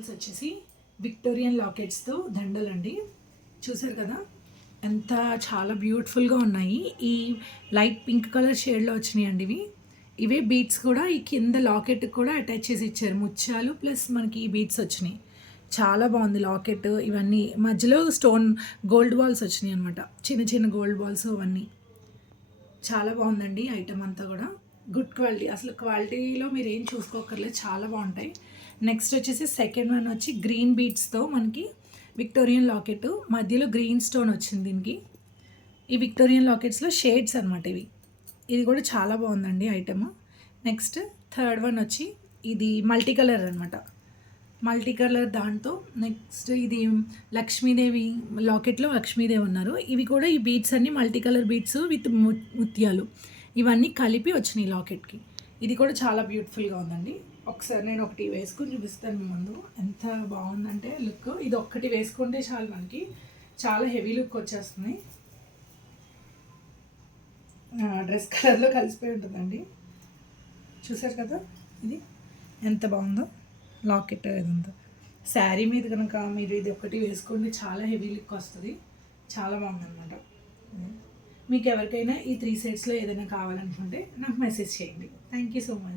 Bundles వచ్చేసి Victorian లాకెట్స్తో దండలండి. చూసారు కదా ఎంత చాలా బ్యూటిఫుల్గా ఉన్నాయి. ఈ లైట్ పింక్ కలర్ షేడ్లో వచ్చినాయండి ఇవే బీడ్స్ కూడా ఈ కింద లాకెట్ కూడా అటాచ్ చేసి ఇచ్చారు. ముత్యాలు ప్లస్ మనకి ఈ బీడ్స్ వచ్చినాయి. చాలా బాగుంది లాకెట్. ఇవన్నీ మధ్యలో స్టోన్ గోల్డ్ బాల్స్ వచ్చినాయి అనమాట. చిన్న చిన్న గోల్డ్ బాల్స్ అవన్నీ చాలా బాగుందండి. ఐటమ్ అంతా కూడా గుడ్ క్వాలిటీ. అసలు క్వాలిటీలో మీరు ఏం చూసుకోకర్లేదు, చాలా బాగుంటాయి. నెక్స్ట్ వచ్చేసి సెకండ్ వన్ వచ్చి గ్రీన్ బీడ్స్తో మనకి విక్టోరియన్ లాకెట్, మధ్యలో గ్రీన్ స్టోన్ వచ్చింది దీనికి. ఈ విక్టోరియన్ లాకెట్స్లో షేడ్స్ అనమాట ఇది కూడా చాలా బాగుందండి ఐటమ్. నెక్స్ట్ థర్డ్ వన్ వచ్చి ఇది మల్టీ కలర్ అనమాట. మల్టీ కలర్ దాంతో నెక్స్ట్ ఇది లక్ష్మీదేవి లాకెట్లో లక్ష్మీదేవి ఉన్నారు. ఇవి కూడా ఈ బీడ్స్ అన్నీ మల్టీ కలర్ బీడ్స్ విత్ ముత్యాలు ఇవన్నీ కలిపి వచ్చినాయి లాకెట్కి. ఇది కూడా చాలా బ్యూటిఫుల్గా ఉందండి. ఒకసారి నేను ఒకటి వేసుకొని చూపిస్తాను మీ ముందు. ఎంత బాగుందంటే లుక్. ఇది ఒక్కటి వేసుకుంటే చాలు మనకి చాలా హెవీ లుక్ వచ్చేస్తుంది. డ్రెస్ కలర్లో కలిసిపోయి ఉంటుందండి. చూసారు కదా ఇది ఎంత బాగుందో లాకెట్. ఇదంతా శారీ మీద కనుక మీరు ఇది ఒకటి వేసుకోండి చాలా హెవీ లుక్ వస్తుంది. చాలా బాగుందన్నమాట. మీకు ఎవరికైనా ఈ 3 సెట్స్లో ఏదైనా కావాలనుకుంటే నాకు మెసేజ్ చేయండి. Thank you so much.